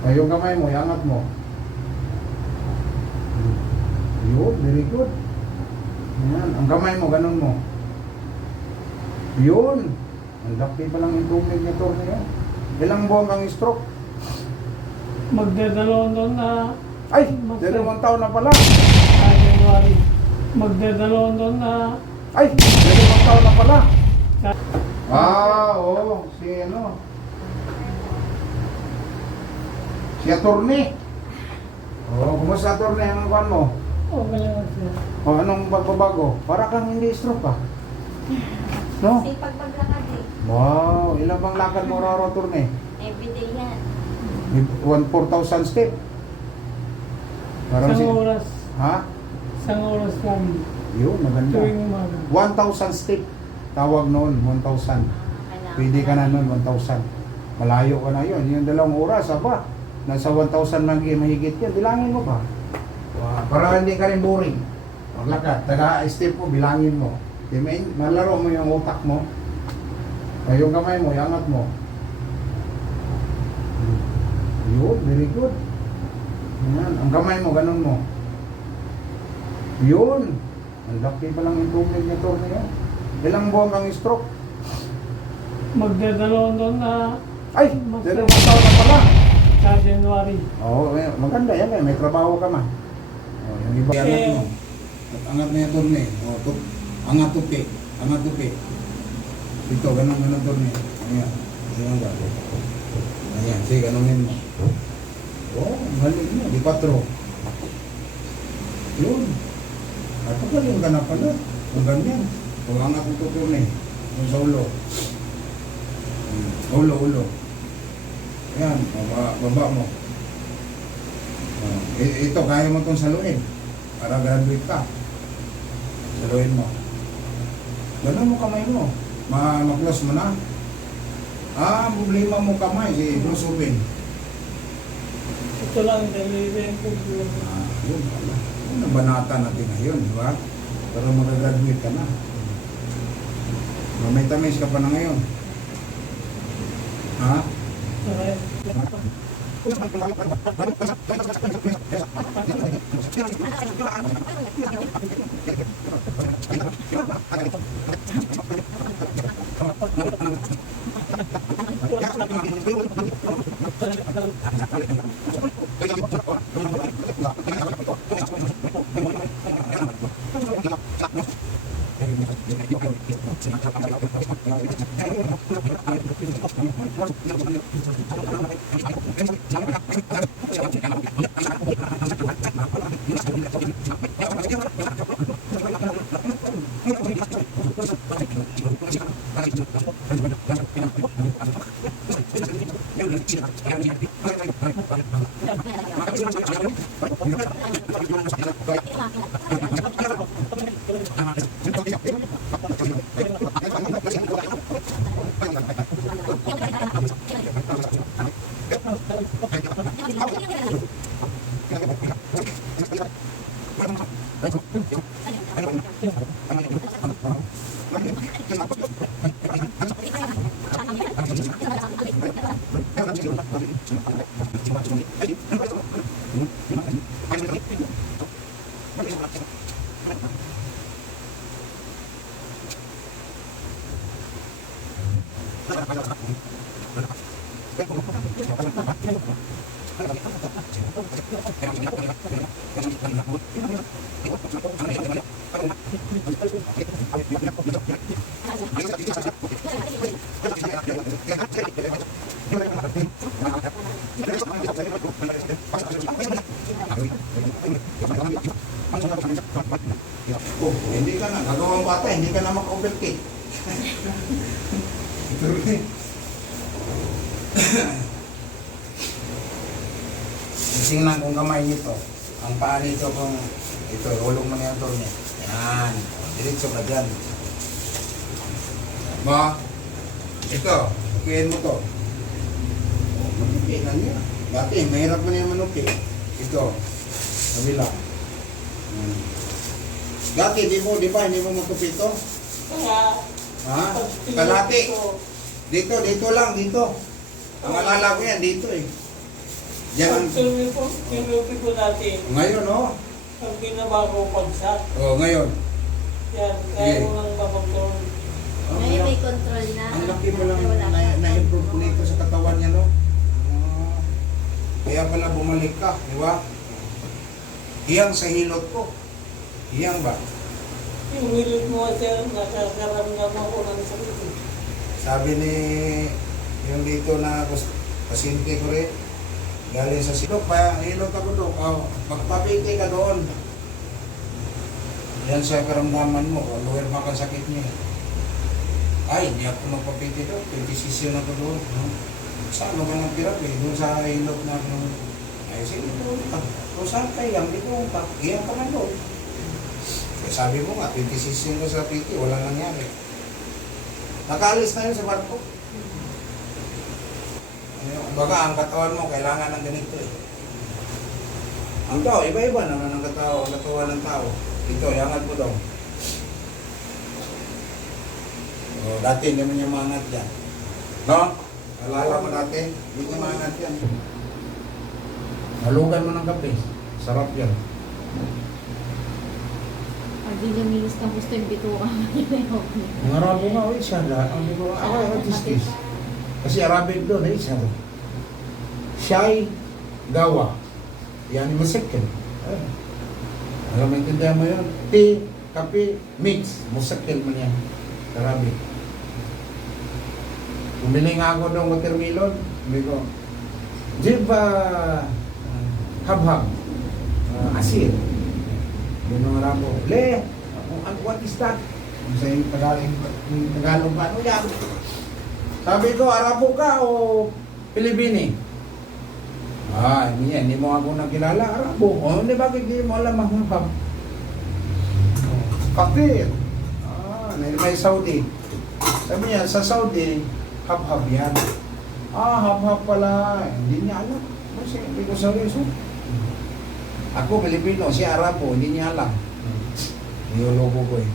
Ay, yung kamay mo, iangat mo. Yun, very good. Ayan, ang kamay mo, ganun mo. Yun. Ang laki pa lang improvement nito niya. Ilang buwan kang stroke? Magdadalawang taon na. Ay, 2 taon na pala. January. Magdadalawang taon na. Ay, 2 taon na pala. Oo. Si ano? Si attorney. Kumusta attorney? Anong kuhan mo? Okay lang siya. Anong pagbabago? Para kang hindi stroke ka. No? Kasi paglakad eh. Wow, ilang bang lakad mo raw attorney? Everyday yan. 4,000 step. Parang Isang oras. Ha? Isang oras lang. Yun, maganda. Tuwing umaga. 1,000 step. Tawag noon, 1,000. Pwede ka na noon, 1,000. Malayo ka na yun. Yung 2 oras, aba. Nasa 1,000 mahigit yan. Bilangin mo pa. Wow. Para hindi ka rin boring. Maglakad. Taga-step mo, bilangin mo. Malaro mo yung utak mo. Ay, yung kamay mo, iangat mo. Yun, very good. Yan. Ang kamay mo, ganun mo. Yun. Ang laki pa lang improvement nito niya. Ilang buwan kang stroke? Magdadalawang taon na. Ay, 2 taon na pala. Sa January. Oo, maganda yan eh. May trabaho ka man. Yung iba. Angat mo. Angat na yung turne. Angat tupi. Angat tupi. Ito, ganun turne. Ayan. Ayan ba? Ayan, sige, ganunin mo. Galing mo. Di 4. Yun. At pagaling ka na pala. Kung ganyan. Kung angat mo turne. Kung sa ulo. Ulo. Ayan, baba mo. Ito, kaya mo itong saluin. Para graduate ka. Saluin mo. Ganun mo kamay mo. Ma-close mo na. Problema mo kamay. Si Bruce Open. Ito lang, dali yung problema. Yun pala. Yun ang banata natin ngayon, di ba? Pero mag-graduate ka na. Mamay-tamis ka pa na ngayon. Ha? Okay. Hindi ka na. Gagawang bata, hindi ka na maka-overtake. Tingnan kung kamay nito. Ang paa nito kung ito, ulong mo na yung tour niya. Yan. Diretso ka dyan. Ma, ito, tukihin mo to. Manuki na niya. Dati, mahirap mo na yung manuki. Ito, kabila. Dati, di ba, hindi mo matupi ito? Ha? Kalati. Dito lang, dito. Ang alala ko yan, dito eh. Yan ang... Tinupi ko natin. Ngayon, oh. Ang binabago pagsak. Oh, ngayon. Yan, kaya mo lang mapagtulong. Ngayon may control na. Ang laki mo lang Wala pa. na-improve nito sa katawan niya, no? Kaya pala bumalik ka, di ba? Hiyang sa hilot ko. Hiyang ba? Yung hilot mo sir, nakakaramdam ako ng sakit. Sabi ni yung dito na pasyente ko rin, galing sa silok, pa hilot ako doon, magpapiti ka doon. Yan sa karamdaman mo, lower back ang sakit niya. Ay, hindi ako magpapiti doon, 20 session ako doon. Saan mo ka ng therapy? Doon sa hilot na ay sige doon ka. Kung saan ka iyang, dito ka, iyang ka man doon. Eh, sabi mo nga, 20 session ko sa PT, wala nangyari. Nakaalis na yun sa barko. Baga, ang katawan mo, kailangan ng ganito eh. Ang tao, iba-iba naman ang katawan ng tao. Ito, iangat mo daw. O, dati hindi mo niya maangat yan. No? Alala mo dati, hindi niya maangat yan. Halugan mo ng kape. Sarap yan. Pag di luminis ka, gusto yung bituka. Ang Arabo nga, o isa na. Ang bituka, ako, this. Kasi Arabic doon, eh, isa. Siya'y gawa. Yan yung musikil. Alam mo, intindihan mo yun? Tea, kape, mix. Musikil mo yan. Arabic. Bumili nga ako ng watermelon. Sabi ko, Jiba, habhab, asir. Yun ang Arabo. Le, what is that? Sa yung Tagalog ba? Ano yan? Sabi ko, Arabo ka o Pilipini? Ah, hindi mo ako nakilala, Arabo. O, hindi bakit hindi mo alam ang habhab? Fakir. Ah, may Saudi. Sabi niya, sa Saudi, habhab yan. Ah, habhab pala. Hindi niya alam. Kasi hindi ko seryoso. Ako, Pilipino, si Arabo, hindi niya alam. Niyologo ko eh.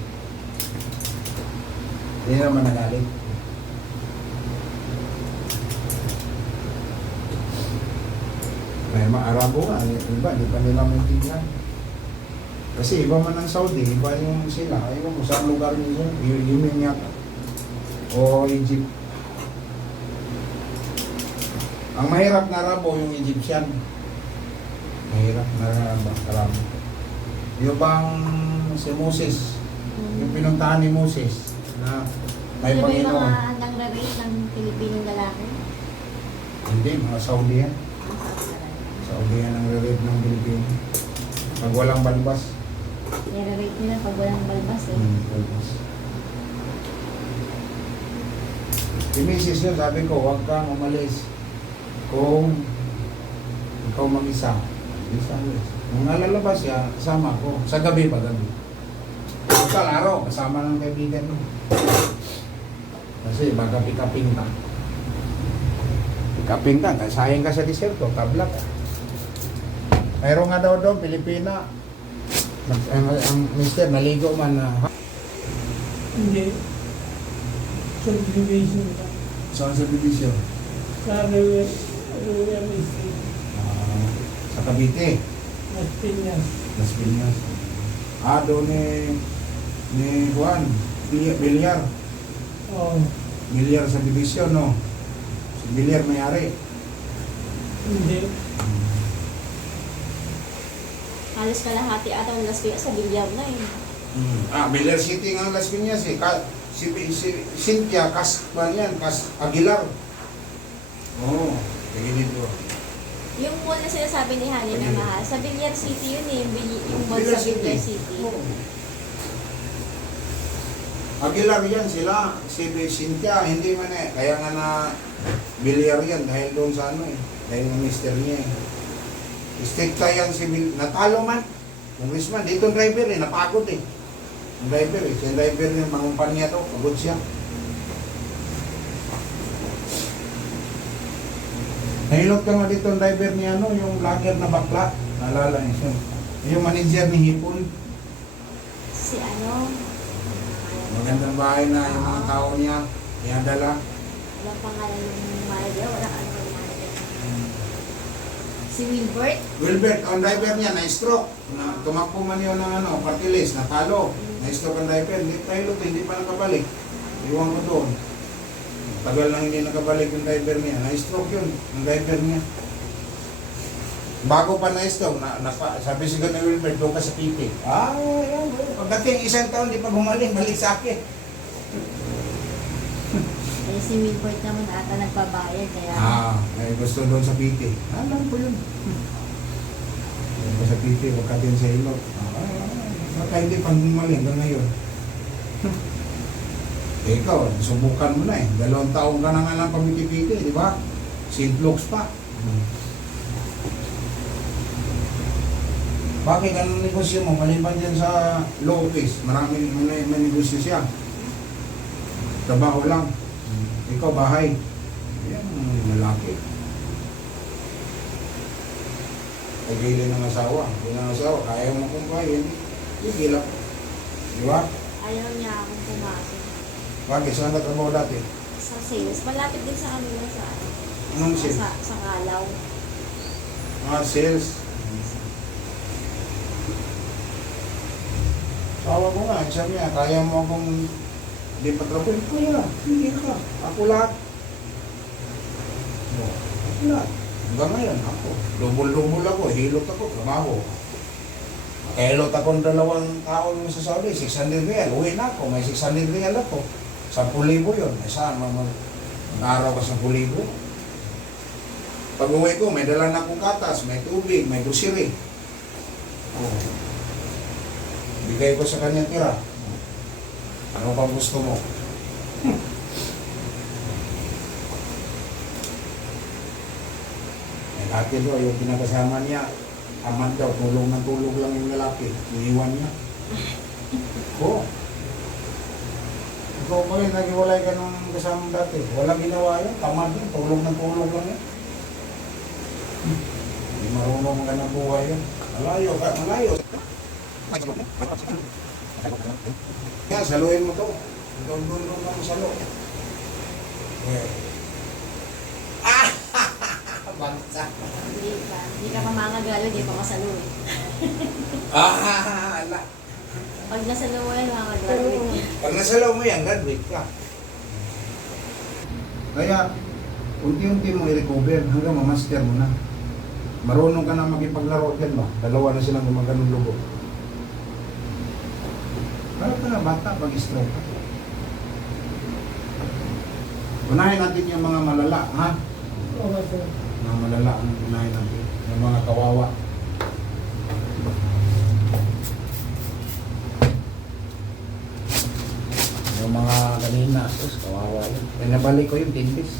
Hindi naman nagalit. May mga Arabo nga, iba, di pa nila maintindihan. Kasi iba man ang Saudi, iba yung sila. Iba mo, saan lugar nila? Yemen yata. O Egypt. Ang mahirap na Arabo, yung Egyptian. Mahirap na Arabo. Yung bang si Moses, yung pinuntahan ni Moses, na may Sino ba yung Panginoon. mga handang rarate ng Pilipinong lalaki? Hindi, mga Saudi yan. Ang sabi talaga. Saudi yan ang re-rape ng Pilipino. Pag walang balbas. Nire-rate nila pag walang balbas eh. Balbas. Si Mrs. yun, sabi ko, huwag kang umalis kung ikaw mag-isa. Isa umalis. Nung nalalabas siya, kasama ko. Sa gabi pa, gabi. Sa araw, kasama ng kaibigan mo. Kasi baka pikaping ka. Pikaping ka, sayang ka sa diserto, tabla ka. Mayroon nga daw doon, Pilipina. Ang mister, naligo man na. Hindi. Subdivision ka. Saan sa division? Sa Ruel Sa Cavite, Las Piñas. Las Piñas. Doon ni Juan, Bilyar. Oo. Bilyar sa division, no? Si Bilyar may-ari. Hindi. Halos kalahati ata ng Las Vegas sa bilyar na eh. Bilyar City nga Las Piñas eh. Si Cynthia, Aguilar. Oo, dito. Yung mall na sinasabi ni Hani na mahal, sa Villar City yun eh, yung mall Villar sa Villar City. Oo. Aguilar yan sila, si Cynthia, hindi man eh. Kaya nga na Bilyar yan dahil doon sa ano eh. Dahil ng mister niya eh. Stricta yan si natalo man. Congressman, dito ang driver eh, napagod eh. Ang driver eh, si driver niya, mangumpanya to, pagod siya. Nahilot ka nga dito ang driver niya, ano, yung vlogger na bakla. Naalala niya siya. Yung manager ni Hipon. Si ano, Magandang bahay na yung mga tao niya. Iadala. walang pangalan yung manager, walang ano yung manager. Si Wilbert? Wilbert, ang driver niya, na-stroke. Tumakbo man yun ng party list, natalo. Na-stroke ang driver, hindi pilot, hindi pa nakabalik. Iwan ko doon. Tagal lang hindi nakabalik yung driver niya. Na-stroke yun, ang driver niya. Bago pa na-stroke, sabi siguro ni Wilbert, doon ka sa PT. Yan. Pagdating isang taon, di pa gumaling, balik sa akin. Eh, si Wilbert naman ata nagbabayad, kaya... May gusto doon sa PT. Alam ko yun. Doon ka sa PT, huwag ka din sa ilog. Baka hindi pang gumaling hanggang ngayon. Ikaw, subukan mo na eh. 2 taong ka na nga lang pamiti-piti, di ba? Seedlocks pa. Bakit anong negosyo mo? Maliban dyan sa law office. Maraming may negosyo siya. Trabaho lang. Ikaw, bahay. Yan, malaki. Pagili ng asawa. Hindi ng asawa. Kaya mo kumpay. Hindi lang. Di ba? Ayaw niya akong pumasok. Bakit? Saan ka trabaho dati? Sa sales. Malapit din sa kanila sa... Anong sales? Sa Kalaw. Sales. Sawa ko nga, sabi niya, kaya mo akong hindi patrabaho. Kuya, hindi ka. Ako lahat. Ako lahat. Hanggang ngayon, ako. Lubol-lubol ako, hilot ako, trabaho. Hilot ako ng 2 taon sa Saudi, 600 real. Uwi na ako, may 600 real ako. 10,000 yun. May saan, mag-araw ka 10,000. Pag uwi ko, may dala na akong katas, may tubig, may grocery. Bigay ko sa kanya tira. Ano bang gusto mo? Eh, dati doon, yung pinakasama niya, amad daw, tulog na tulog lang yung lalaki. Iniwan niya. Ikaw ba rin, nag-iwalay ka ng kasama dati? Walang ginawa yun, tamad yun, tulog na tulog lang yun. Hindi marunong ka na buhay yun. Malayo ka, malayo. Yan, saluhin mo to. Doon lang salo. Bangsa. Hindi ka pa mamagalo, hindi pa masaluhin. Ala. Pag nasalo mo yan, mamagraduate. Pag nasalaw mo yan, graduate ka. Kaya, unti-unti mo i-recover hanggang ma-master mo na. Marunong ka na makipaglaro dyan ba? 2 na silang gumaganong lugo. Parang ka na bata pag-stroke ka. Unahin natin yung mga malala, ha? Oo, sir. Mga malala ang unahin natin. Yung mga kawawa. Yung mga kanina, kawawa yun. Eh, nabalik ko yung 10 days.